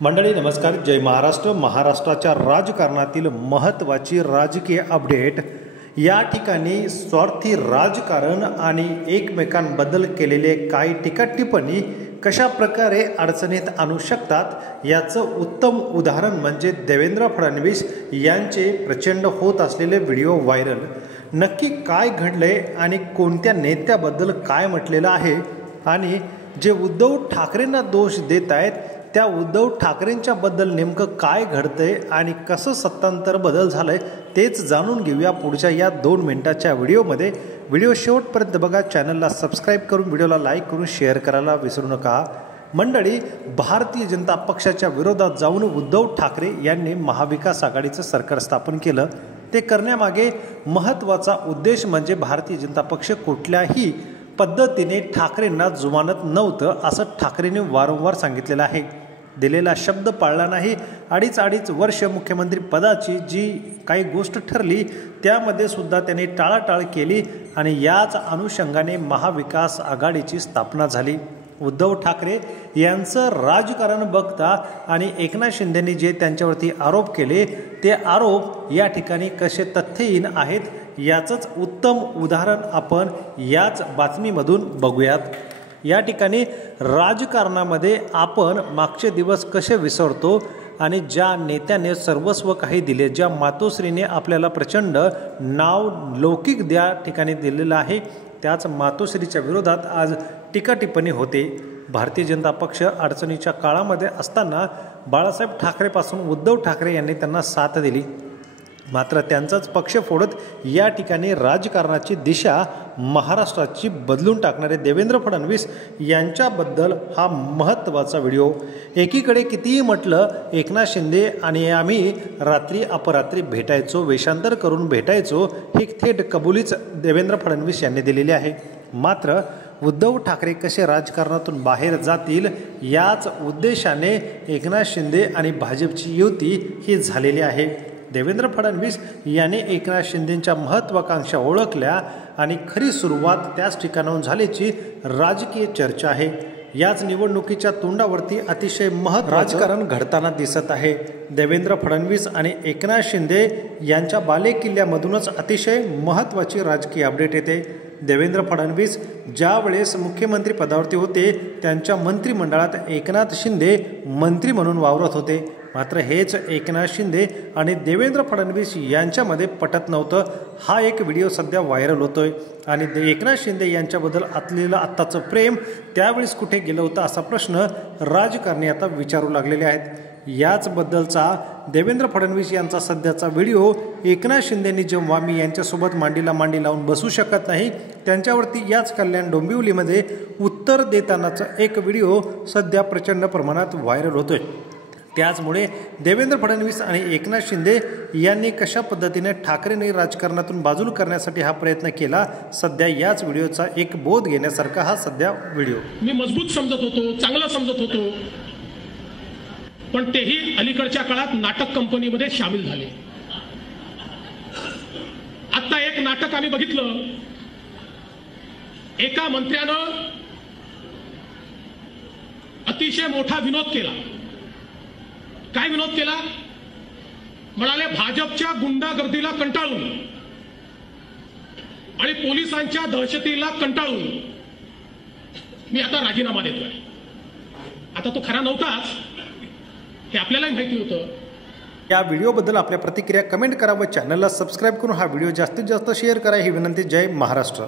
मंडळी नमस्कार। जय महाराष्ट्र। महाराष्ट्राच्या राजकारणातील महत्त्वाची राजकीय अपडेट। या ठिकाणी स्वार्थी राजकारण आणि एकमेकांबद्दल केलेले काही टीका टिप्पणी कशा प्रकारे अडचणीत आणू शकतात याचं उत्तम उदाहरण म्हणजे देवेंद्र फडणवीस यांचे प्रचंड होत असलेले व्हिडिओ व्हायरल। नक्की काय घडले आणि कोणत्या नेत्याबद्दल काय म्हटलेलं आहे आणि जे उद्धव ठाकरेंना दोष देत आहेत त्या उद्धव ठाकरेंच्या बद्दल नेमकं काय घडतंय आणि कसं सत्तांतर बदल झालंय तेच जाणून घेऊया पुढच्या या 2 मिनिटाच्या व्हिडिओमध्ये। व्हिडिओ शेवटपर्यंत बघा। चॅनलला सबस्क्राईब करून व्हिडिओला लाईक करून शेअर करायला विसरू नका। मंडळी, भारतीय जनता पक्षाच्या विरोधात जाऊन उद्धव ठाकरे यांनी महाविकास आघाडीचं सरकार स्थापन केलं। ते करण्यामागे महत्त्वाचा उद्देश म्हणजे भारतीय जनता पक्ष कुठल्याही पद्धतीने ठाकरेंना जुमानत नव्हतं असं ठाकरेंनी वारंवार सांगितलेलं आहे। दिलेला शब्द पाळला नाही। अडीच वर्ष मुख्यमंत्री पदाची जी काही गोष्ट ठरली त्यामध्ये सुद्धा त्यांनी टाळाटाळ केली आणि याच अनुषंगाने महाविकास आघाडीची स्थापना झाली। उद्धव ठाकरे यांचं राजकारण बघता आणि एकनाथ शिंदेंनी जे त्यांच्यावरती आरोप केले ते आरोप या ठिकाणी कसे तथ्यहीन आहेत याचंच उत्तम उदाहरण आपण याच बातमीमधून बघूयात। या ठिकाणी राजकारणामध्ये आपण मागचे दिवस कसे विसरतो आणि ज्या नेत्याने सर्वस्व काही दिले, ज्या मातोश्रीने आपल्याला प्रचंड नाव लौकिक त्या ठिकाणी दिलेलं आहे, त्याच मातोश्रीच्या विरोधात आज टीका टिप्पणी होते। भारतीय जनता पक्ष अडचणीच्या काळामध्ये असताना बाळासाहेब ठाकरेपासून उद्धव ठाकरे यांनी त्यांना साथ दिली, मात्र त्यांचाच पक्ष फोडत या ठिकाणी राजकारणाची दिशा महाराष्ट्राची बदलून टाकणारे देवेंद्र फडणवीस यांच्याबद्दल हा महत्त्वाचा व्हिडिओ। एकीकडे कितीही म्हटलं एकनाथ शिंदे आणि आम्ही रात्री अपरात्री भेटायचो, वेषांतर करून भेटायचो, ही थेट कबुलीच देवेंद्र फडणवीस यांनी दिलेली आहे। मात्र उद्धव ठाकरे कसे राजकारणातून बाहेर जातील याच उद्देशाने एकनाथ शिंदे आणि भाजपची युती ही झालेली आहे। देवेंद्र फडणवीस यांनी एकनाथ शिंदेंच्या महत्त्वाकांक्षा ओळखल्या आणि खरी सुरुवात त्याच ठिकाणाहून झाल्याची राजकीय चर्चा आहे। याच निवडणुकीच्या तोंडावरती अतिशय राजकारण घडताना दिसत आहे। देवेंद्र फडणवीस आणि एकनाथ शिंदे यांच्या बालेकिल्ल्यामधूनच अतिशय महत्त्वाची राजकीय अपडेट येते। देवेंद्र फडणवीस ज्या वेळेस मुख्यमंत्री पदावरती होते त्यांच्या मंत्रिमंडळात एकनाथ शिंदे मंत्री म्हणून वावरत होते, मात्र हेच एकनाथ शिंदे आणि देवेंद्र फडणवीस यांच्यामध्ये पटत नव्हतं। हा एक व्हिडिओ सध्या व्हायरल होतोय आणि एकनाथ शिंदे यांच्याबद्दल असलेलं आत्ताचं प्रेम त्यावेळेस कुठे गेलं होतं असा प्रश्न राजकारणी आता विचारू लागलेले आहेत। याचबद्दलचा देवेंद्र फडणवीस यांचा सध्याचा व्हिडिओ एकनाथ शिंदेंनी जेव्हा मी यांच्यासोबत मांडीला मांडी लावून बसू शकत नाही त्यांच्यावरती याच कल्याण डोंबिवलीमध्ये उत्तर देतानाचा एक व्हिडिओ सध्या प्रचंड प्रमाणात व्हायरल होतोय। त्याचमुळे देवेंद्र फडणवीस आणि एकनाथ शिंदे यांनी कशा पद्धतीने ठाकरेंनी राजकारणातून बाजूला करण्यासाठी हा प्रयत्न केला, सध्या याच व्हिडिओचा एक बोध घेण्यासारखा हा सध्या व्हिडिओ। मी मजबूत समजत होतो, चांगला समजत होतो, पण तेही अलीकडच्या काळात नाटक कंपनीमध्ये सामील झाले। आता एक नाटक आम्ही बघितलं, एका मंत्र्यानं अतिशय मोठा विनोद केला। काय विनोद केला? म्हणाले भाजपच्या गुंडागर्दीला कंटाळून आणि पोलिसांच्या दहशतीला कंटाळून मी आता राजीनामा देतोय। आता तो खरा नव्हताच हे आपल्याला माहिती होतं। या व्हिडिओबद्दल आपल्या प्रतिक्रिया कमेंट करा व चॅनलला सबस्क्राईब करून हा व्हिडिओ जास्तीत जास्त शेअर करा ही विनंती। जय महाराष्ट्र।